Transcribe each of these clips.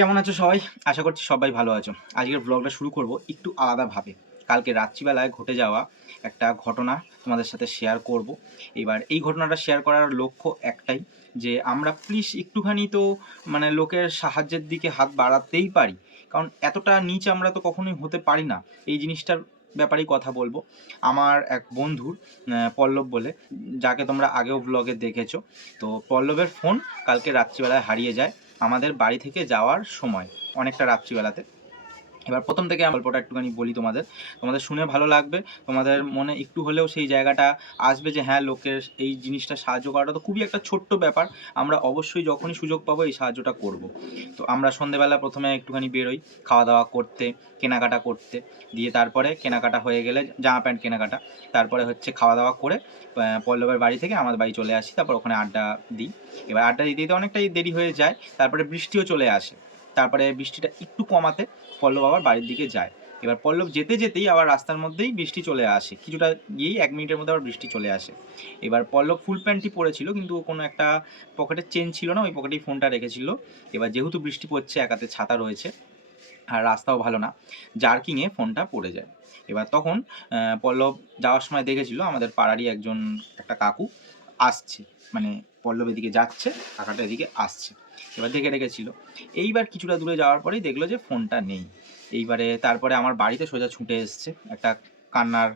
কেমন আছো সবাই? আশা করছি সবাই ভালো আছো। আজকের ব্লগটা শুরু করব একটু আলাদাভাবে। কালকে রাত্রিবেলায় ঘটে যাওয়া একটা ঘটনা তোমাদের সাথে শেয়ার করব। এবার এই ঘটনাটা শেয়ার করার লক্ষ্য একটাই, যে আমরা প্লিজ একটুখানি তো মানে লোকের সাহায্যের দিকে হাত বাড়াতেই পারি। কারণ এতটা নিচ আমরা তো কখনোই হতে পারি না। এই জিনিসটার ব্যাপারেই কথা বলব। আমার এক বন্ধুর পল্লব বলে, যাকে তোমরা আগেও ব্লগে দেখেছ। তো পল্লবের ফোন কালকে রাত্রিবেলায় হারিয়ে যায়। আমাদের বাড়ি থেকে যাওয়ার সময় অনেকটা রাত্রিবেলাতে। এবার প্রথম থেকে আমি গল্পটা একটুখানি বলি তোমাদের। তোমাদের শুনে ভালো লাগবে। তোমাদের মনে একটু হলেও সেই জায়গাটা আসবে যে হ্যাঁ লোকের এই জিনিসটা সাহায্য করাটা তো খুবই একটা ছোট্ট ব্যাপার। আমরা অবশ্যই যখনই সুযোগ পাবো এই সাহায্যটা করব। তো আমরা সন্ধেবেলা প্রথমে একটুখানি বেরোই খাওয়া দাওয়া করতে, কেনাকাটা করতে। দিয়ে তারপরে কেনাকাটা হয়ে গেলে জামা প্যান্ট কেনাকাটা। তারপরে হচ্ছে খাওয়া দাওয়া করে পল্লবের বাড়ি থেকে আমাদের বাড়ি চলে আসি। তারপর ওখানে আড্ডা দিই। এবার আড্ডা দিতে দিতে অনেকটাই দেরি হয়ে যায়। তারপরে বৃষ্টিও চলে আসে। তারপরে বৃষ্টিটা একটু কমাতে পল্লব আবার বাড়ির দিকে যায়। এবার পল্লব যেতে যেতেই আবার রাস্তার মধ্যেই বৃষ্টি চলে আসে। কিছুটা গিয়েই এক মিনিটের মধ্যে আবার বৃষ্টি চলে আসে। এবার পল্লব ফুল প্যান্টটি পরেছিল, কিন্তু কোনো একটা পকেটের চেন ছিল না, ওই পকেটেই ফোনটা রেখেছিল। এবার যেহেতু বৃষ্টি পড়ছে, একাতে ছাতা রয়েছে, আর রাস্তাও ভালো না, জার্কিংয়ে ফোনটা পড়ে যায়। এবার তখন পল্লব যাওয়ার সময় দেখেছিল আমাদের পাড়ারই একজন একটা কাকু আসছে। মানে পল্লব এদিকে যাচ্ছে, কাকাটা এদিকে আসছে। এবার দেখে রেখেছিল। এইবার কিছুটা দূরে যাওয়ার পরেই দেখল যে ফোনটা নেই। এইবারে তারপরে আমার বাড়িতে সোজা ছুটে এসছে একটা কান্নার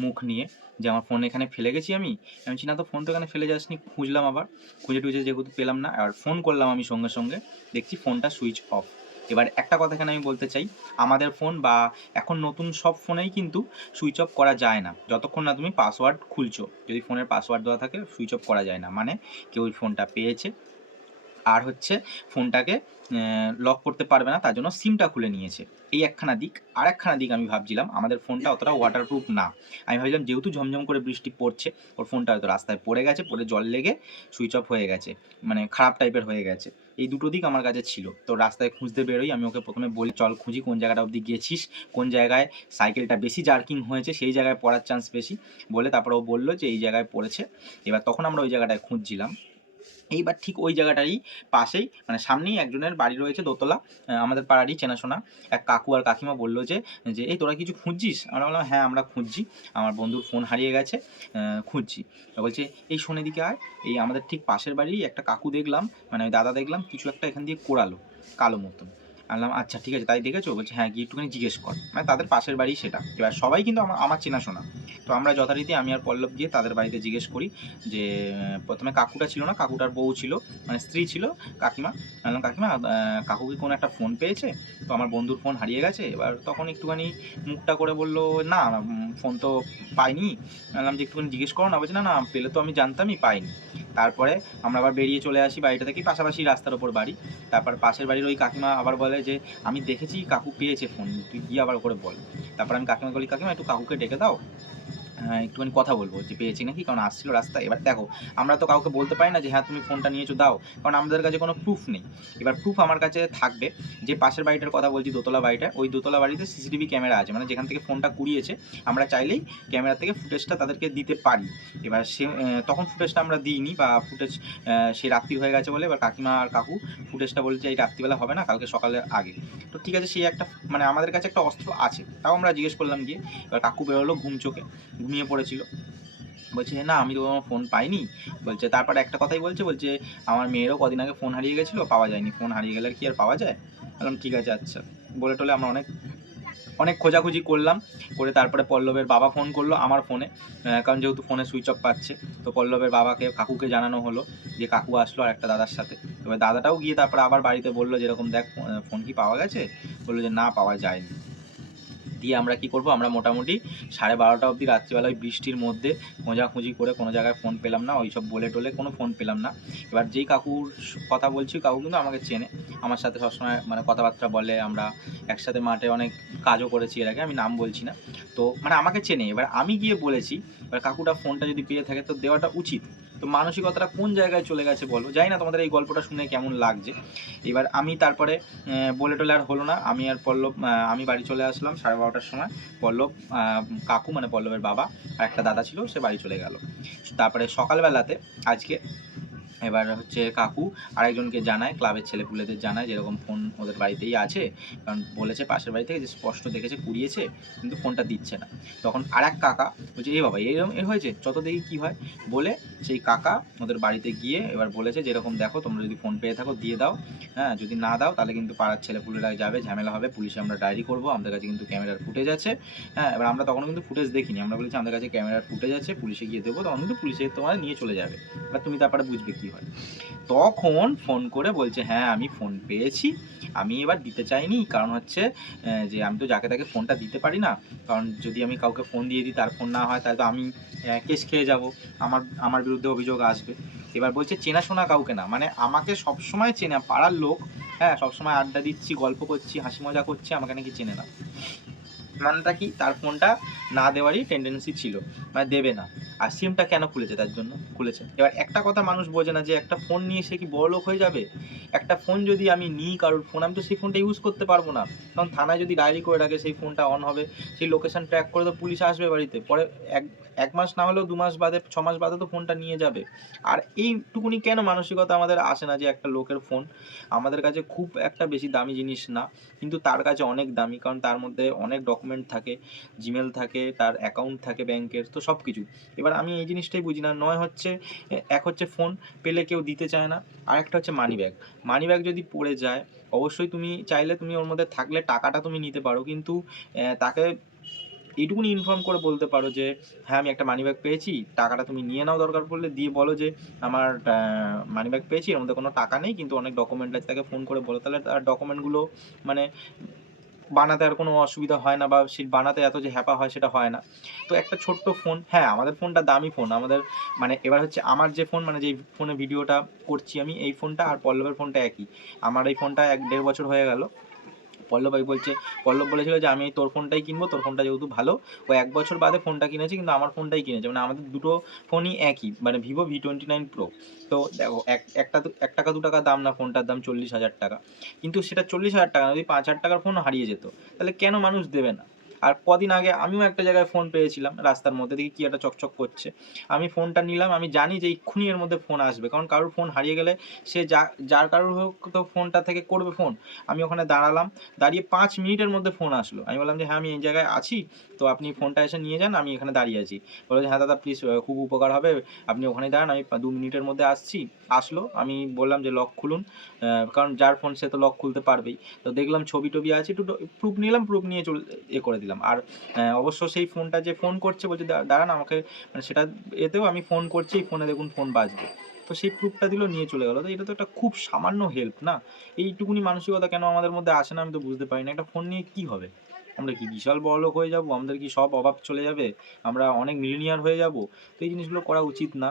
মুখ নিয়ে যে আমার ফোন এখানে ফেলে গেছি আমি। আমি না তো ফোন তো এখানে ফেলে যাসনি, খুঁজলাম আবার। খুঁজে টুজে যেহেতু পেলাম না, আর ফোন করলাম আমি সঙ্গে সঙ্গে। দেখছি ফোনটা সুইচ অফ। এবার একটা কথা এখানে আমি বলতে চাই, আমাদের ফোন বা এখন নতুন সব ফোনেই কিন্তু সুইচ অফ করা যায় না। যতক্ষণ না তুমি পাসওয়ার্ড খুলছো, যদি ফোনের পাসওয়ার্ড দেওয়া থাকে, সুইচ অফ করা যায় না। মানে কেউ ফোনটা পেয়েছে আর হচ্ছে ফোনটাকে লক করতে পারবে না, তার জন্য সিমটা খুলে নিয়েছে। এই একখানা দিক, আর একখানা দিক আমি ভাবছিলাম, আমাদের ফোনটা অতটা ওয়াটারপ্রুফ না। আমি ভাবছিলাম যেহেতু ঝমঝম করে বৃষ্টি পড়ছে, ওর ফোনটা হয়তো রাস্তায় পড়ে গেছে, পড়ে জল লেগে সুইচ অফ হয়ে গেছে মানে খারাপ টাইপের হয়ে গেছে। এই দুটো দিক আমার কাছে ছিল। তো রাস্তায় খুঁজতে বেরোই, আমি ওকে প্রথমে বলি, চল খুঁজি কোন জায়গাটা অবধি গিয়েছিস, কোন জায়গায় সাইকেলটা বেশি জার্কিং হয়েছে, সেই জায়গায় পড়ার চান্স বেশি। বলে তারপর ও বলল যে, এই জায়গায় পড়েছে। এবার তখন আমরা ওই জায়গাটায় খুঁজছিলাম। এইবার ঠিক ওই জায়গাটারই পাশেই মানে সামনেই একজনের বাড়ি রয়েছে দোতলা আমাদের পাড়ারই চেনাশোনা। এক কাকু আর কাকিমা বলল যে যে, এই তোরা কিছু খুঁজছিস? আমরা বললাম হ্যাঁ আমরা খুঁজছি। আমার বন্ধুর ফোন হারিয়ে গেছে খুঁজছি। বলছে, এই শোনে দিকে আয়। এই আমাদের ঠিক পাশের বাড়ি একটা কাকু দেখলাম মানে দাদা দেখলাম, কিছু একটা এখান দিয়ে কোড়ালো কালো মতন। আনলাম আচ্ছা ঠিক আছে, তাই দেখেছ? বলছে হ্যাঁ গিয়ে একটুখানি জিজ্ঞেস কর। মানে তাদের পাশের বাড়ি সেটা। এবার সবাই কিন্তু আমার আমার চেনাশোনা। তো আমরা যথারীতি আমি আর পল্লব গিয়ে তাদের বাড়িতে জিজ্ঞেস করি যে, প্রথমে কাকুটা ছিল না, কাকুটার বউ ছিল মানে স্ত্রী ছিল, কাকিমা। বললাম, কাকিমা কাকু কি কোনো একটা ফোন পেয়েছে? তো আমার বন্ধুর ফোন হারিয়ে গেছে। এবার তখন একটুখানি মুখটা করে বলল, না ফোন তো পাইনি। বললাম যে, একটুখানি জিজ্ঞেস করো না। বলছে, না না, পেলে তো আমি জানতামই, পাইনি। তারপরে আমরা আবার বেরিয়ে চলে আসি বাড়িটা থেকে, পাশাপাশি রাস্তার ওপর বাড়ি। তারপর পাশের বাড়ির ওই কাকিমা আবার বলে যে, আমি দেখেছি কাকু পেয়েছে ফোন তুই গিয়ে আবার করে বল। তারপর আমি কাকিমা বলি, কাকিমা, একটু কাকুকে ডেকে দাও। একটুখানি কথা বলব যে পেয়েছি নাকি? কারণ আসছিল রাস্তায়। এবার দেখো, আমরা তো কাউকে বলতে পারি না যে হ্যাঁ তুমি ফোনটা নিয়েছো, দাও। কারণ আমাদের কাছে কোনো প্রুফ নেই। এবার প্রুফ আমার কাছে থাকবে যে, পাশের বাড়িটার কথা বলছি, দোতলা বাড়িটা, ওই দোতলা বাড়িতে সিসিটিভি ক্যামেরা আছে। মানে যেখান থেকে ফোনটা কুড়িয়েছে, আমরা চাইলেই ক্যামেরা থেকে ফুটেজটা তাদেরকে দিতে পারি। এবার সে তখন ফুটেজটা আমরা দিইনি বা ফুটেজ সে রাত্রি হয়ে গেছে বলে এবার কাকিমা আর কাকু ফুটেজটা বলছে, এই রাত্রিবেলা হবে না, কালকে সকালের আগে। তো ঠিক আছে, সেই একটা মানে আমাদের কাছে একটা অস্ত্র আছে। তাও আমরা জিজ্ঞেস করলাম গিয়ে, এবার কাকু বেরোলো ঘুম চোখে। ঘুমিয়ে পড়েছিল। বলছে, না, আমি তো আমার ফোন পাইনি। বলছে, তারপরে একটা কথাই বলছে বলছে, আমার মেয়েরও কদিন আগে ফোন হারিয়ে গেছিল, পাওয়া যায়নি। ফোন হারিয়ে গেলে কি আর পাওয়া যায়? বললাম, ঠিক আছে আচ্ছা। বলে টলে আমরা অনেক অনেক খোঁজাখুঁজি করলাম, করে তারপরে পল্লবের বাবা ফোন করল আমার ফোনে কারণ যেহেতু ফোনে সুইচ অফ পাচ্ছে, তো পল্লবের বাবাকে, কাকুকে জানানো হলো যে, কাকু আসলো আর একটা দাদার সাথে। এবার দাদাটাও গিয়ে তারপরে আবার বাড়িতে বলল, যেরকম দেখ ফোন কি পাওয়া গেছে? বলল যে, না, পাওয়া যায়নি। দিয়ে আমরা কি করব? আমরা মোটামুটি সাড়ে বারোটা অবধি রাত্রিবেলা ওই বৃষ্টির মধ্যে খোঁজাখুঁজি করে কোনো জায়গায় ফোন পেলাম না ওই সব বলে টলে কোনো ফোন পেলাম না। এবার যেই কাকুর কথা বলছি, কাকু কিন্তু আমাকে চেনে। আমার সাথে সবসময় মানে কথাবার্তা বলে, আমরা একসাথে মাঠে অনেক কাজও করেছি এর আগে, আমি নাম বলছি না। তো মানে আমাকে চেনে। এবার আমি গিয়ে বলেছি, এবার কাকুটা ফোনটা যদি পেয়ে থাকে, তো দেওয়াটা উচিত। তো মানসিকতাটা কোন জায়গায় চলে গেছে বলো? যাই না তোমাদের এই গল্পটা শুনে কেমন লাগছে। এবার আমি তারপরে বলে টলে আর হলো না। আমি আর পল্লব আমি বাড়ি চলে আসলাম সাড়ে বারোটার সময়। পল্লব কাকু মানে পল্লবের বাবা একটা দাদা ছিল, সে বাড়ি চলে গেল। তারপরে সকালবেলাতে, আজকে এবার হচ্ছে কাকু আরেকজনকে জানায়, ক্লাবের ছেলেপুলেদের জানায় যেরকম ফোন ওদের বাড়িতেই আছে। কারণ বলেছে পাশের বাড়ি থেকে যে স্পষ্ট দেখেছে, কুড়িয়েছে, কিন্তু ফোনটা দিচ্ছে না। তখন আর এক কাকা বলছে, এ বাবা এরকম এ হয়েছে? যত দেখি কী হয়? বলে সেই কাকা ওদের বাড়িতে গিয়ে এবার বলেছে, যেরকম দেখো, তোমরা যদি ফোন পেয়ে থাকো, দিয়ে দাও। হ্যাঁ যদি না দাও, তাহলে কিন্তু পাড়ার ছেলেপুলেরা যাবে, ঝামেলা হবে, পুলিশে আমরা ডায়েরি করব, আমাদের কাছে কিন্তু ক্যামেরার ফুটেজ আছে। হ্যাঁ এবার আমরা তখন কিন্তু ফুটেজ দেখিনি। আমরা বলেছি, আমাদের কাছে ক্যামেরার ফুটেজ আছে, পুলিশে গিয়ে দেবো। তখন কিন্তু পুলিশে তোমার নিয়ে চলে যাবে। এবার তুমি তারপরে বুঝবে কী হয়। তখন ফোন করে বলছে হ্যাঁ আমি ফোন পেয়েছি। আমি এবার দিতে চাইনি। কারণ হচ্ছে যে আমি তো যাকে তাকে ফোনটা দিতে পারি না। কারণ যদি আমি কাউকে ফোন দিয়ে দিই, তার ফোন না হয়, তাহলে তো আমি কেস খেয়ে যাব। আমার আমার বিরুদ্ধে অভিযোগ আসবে। এবার বলছে চেনাশোনা কাউকে না। মানে আমাকে সবসময় চেনা, পাড়ার লোক হ্যাঁ সবসময় আড্ডা দিচ্ছি, গল্প করছি, হাসি মজা করছি, আমাকে নাকি চেনে না। মানেটা কি? তার ফোনটা না দেওয়ারই টেন্ডেন্সি ছিল মানে দেবে না। আর সিমটা কেন খুলেছে তার জন্য? খুলেছে। এবার একটা কথা মানুষ বোঝে না যে একটা ফোন নিয়ে সে কি বড় লোক হয়ে যাবে? একটা ফোন যদি আমি নিই কারোর ফোন আমি তো সেই ফোনটা ইউজ করতে পারব না। কারণ থানায় যদি ডায়েরি করে রাখে, সেই ফোনটা অন হবে। সেই লোকেশন ট্র্যাক করে তো পুলিশ আসবে বাড়িতে। পরে এক এক মাস না হলেও দু মাস বাদে, ছ মাস বাদে তো ফোনটা নিয়ে যাবে। আর এইটুকুনি কেন মানসিকতা আমাদের আসে না যে একটা লোকের ফোন আমাদের কাছে খুব একটা বেশি দামি জিনিস না। কিন্তু তার কাছে অনেক দামি, কারণ তার মধ্যে অনেক ডকুমেন্ট থাকে। জিমেল থাকে, তার অ্যাকাউন্ট থাকে ব্যাংকের তো সব কিছু এবার আমি এই জিনিসটাই বুঝি না। নয় হচ্ছে, এক হচ্ছে ফোন পেলে কেউ দিতে চায় না আর একটা হচ্ছে মানি ব্যাগ মানি ব্যাগ যদি পড়ে যায়, অবশ্যই তুমি চাইলে তুমি ওর মধ্যে থাকলে টাকাটা তুমি নিতে পারো, কিন্তু তাকে এইটুকুনি ইনফর্ম করে বলতে পারো যে হ্যাঁ আমি একটা মানি ব্যাগ পেয়েছি, টাকাটা তুমি নিয়ে নাও দরকার পড়লে। দিয়ে বলো যে, আমার মানি ব্যাগ পেয়েছি, এর মধ্যে কোনো টাকা নেই, কিন্তু অনেক ডকুমেন্ট আছে। তাকে ফোন করে বলো। তাহলে তার ডকুমেন্টগুলো মানে বানাতে আর কোনো অসুবিধা হয় না বা সে বানাতে এত যে হ্যাপা হয় সেটা হয় না। তো একটা ছোট্ট ফোন হ্যাঁ আমাদের ফোনটা দামি ফোন, আমাদের মানে এবার হচ্ছে আমার যে ফোন মানে যে ফোনে ভিডিওটা করছি আমি, এই ফোনটা আর পল্লবের ফোনটা একই। আমার এই ফোনটা এক দেড় বছর হয়ে গেল। পল্লব ভাই বলছে পল্লব বলেছিল যে আমি তোর ফোনটাই কিনবো তোর ফোনটা যেহেতু ভালো ও এক বছর বাদে ফোনটা কিনেছে কিন্তু আমার ফোনটাই কিনেছে। মানে আমাদের দুটো ফোনই একই মানে Vivo V twenty nine Pro তো দেখো এক একটা এক টাকা দু টাকা দাম না ফোনটার দাম চল্লিশ হাজার টাকা। কিন্তু সেটা চল্লিশ হাজার টাকা না, যদি পাঁচ হাজার টাকার ফোন হারিয়ে যেত তাহলে কেন মানুষ দেবে না? আর কদিন আগে আমিও একটা জায়গায় ফোন পেয়েছিলাম, রাস্তার মধ্যে দেখি কি একটা চকচক করছে। আমি ফোনটা নিলাম, আমি জানি যে এক্ষুনি এর মধ্যে ফোন আসবে, কারণ কারোর ফোন হারিয়ে গেলে সে যা, যার কারোর হোক তো ফোনটা থেকে করবে ফোন আমি ওখানে দাঁড়ালাম, দাঁড়িয়ে পাঁচ মিনিটের মধ্যে ফোন আসলো। আমি বললাম যে হ্যাঁ আমি এই জায়গায় আছি, তো আপনি ফোনটা এসে নিয়ে যান, আমি এখানে দাঁড়িয়ে আছি। বলল যে হ্যাঁ দাদা প্লিজ খুব উপকার হবে, আপনি ওখানে দাঁড়ান, আমি দু মিনিটের মধ্যে আসছি। আসলো, আমি বললাম যে লক খুলুন। কারণ যার ফোন সে তো লক খুলতে পারবেই। তো দেখলাম ছবি টবি আছে, একটু প্রুফ নিলাম প্রুফ নিয়ে চলে, এ করে দিলাম। আর আহ, অবশ্য সেই ফোনটা যে ফোন করছে বলছে "দা- দাঁড়ান আমাকে মানে সেটা এতেও আমি ফোন করছি এই ফোনে দেখুন ফোন বাজবে। তো সেই প্রুফটা দিল নিয়ে চলে গেলো। তো এটা তো একটা খুব সামান্য হেল্প না? এইটুকুনি মানসিকতা কেন আমাদের মধ্যে আসে না আমি তো বুঝতে পারি না। একটা ফোন নিয়ে কি হবে? আমরা কি বিশাল বড়লোক হয়ে যাব? আমাদের কি সব অভাব চলে যাবে? আমরা অনেক মিলিনিয়ার হয়ে যাব? তো এই জিনিসগুলো করা উচিত না।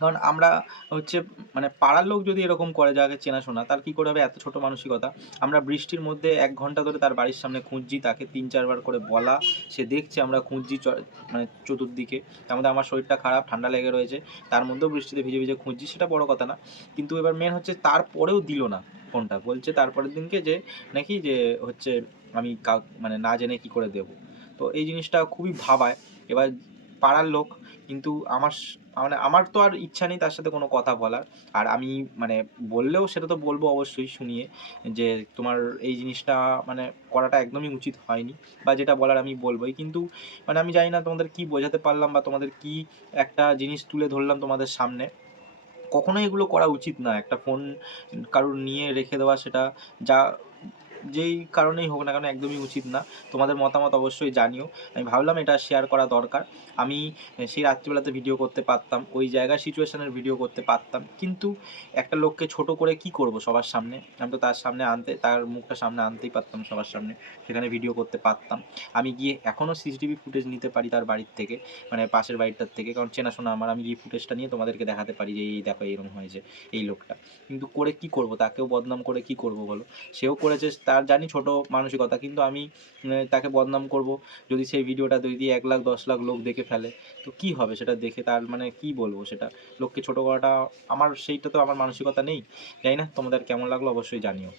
কারণ আমরা হচ্ছে মানে পাড়ার লোক যদি এরকম করে যাকে চেনাশোনা তার কি করে হবে এত ছোট মানসিকতা? আমরা বৃষ্টির মধ্যে এক ঘণ্টা ধরে তার বাড়ির সামনে খুঁজছি, তাকে তিন চারবার করে বলা, সে দেখছে আমরা খুঁজছি মানে চতুর্দিকে। তার মধ্যে আমার শরীরটা খারাপ, ঠান্ডা লেগে রয়েছে, তার মধ্যেও বৃষ্টিতে ভিজে ভিজে খুঁজছি, সেটা বড় কথা না। কিন্তু এবার মেন হচ্ছে তারপরেও দিল না ফোনটা। বলছে তারপরের দিনকে যে, নাকি যে হচ্ছে আমি মানে না জেনে কি করে দেব? তো এই জিনিসটা খুবই ভাবায়। এবার পাড়ার লোক কিন্তু আমার মানে আমার তো আর ইচ্ছা নেই তার সাথে কোনো কথা বলার। আর আমি মানে বললেও সেটা তো বলব অবশ্যই শুনিয়ে যে তোমার এই জিনিসটা মানে করাটা একদমই উচিত হয়নি বা যেটা বলার আমি বলবোই। কিন্তু মানে আমি জানি না তোমাদের কি বোঝাতে পারলাম বা তোমাদের কি একটা জিনিস তুলে ধরলাম তোমাদের সামনে। কখনোই এগুলো করা উচিত না। একটা ফোন কারোর নিয়ে রেখে দেওয়া সেটা যা যেই কারণেই হোক না কেন একদমই উচিত না। তোমাদের মতামত অবশ্যই জানিও। আমি ভাবলাম এটা শেয়ার করা দরকার। আমি সেই রাত্রিবেলাতে ভিডিও করতে পারতাম, ওই জায়গার সিচুয়েশানের ভিডিও করতে পারতাম। কিন্তু একটা লোককে ছোট করে কি করব সবার সামনে? আমি তো তার সামনে আনতে, তার মুখটা সামনে আনতেই পারতাম সবার সামনে। সেখানে ভিডিও করতে পারতাম। আমি গিয়ে এখনও সিসিটিভি ফুটেজ নিতে পারি তার বাড়ির থেকে মানে পাশের বাড়িটার থেকে। কারণ চেনাশোনা আমার, আমি গিয়ে ফুটেজটা নিয়ে তোমাদেরকে দেখাতে পারি যে, এই দেখো এরকম হয়েছে, এই লোকটা। কিন্তু করে কি করব? তাকেও বদনাম করে কি করব বলো? সেও করেছে তার জানি ছোট মানসিকতা, কিন্তু আমি তাকে বদনাম করব যদি সেই ভিডিওটা যদি এক লাখ, দশ লাখ লোক দেখে ফেলে। তো কি হবে সেটা দেখে তার মানে কি বলব সেটা? লোককে ছোট করাটা, আমার, সেইটা তো আমার মানসিকতা নেই। জানি না, তোমাদের কেমন লাগল অবশ্যই জানিও।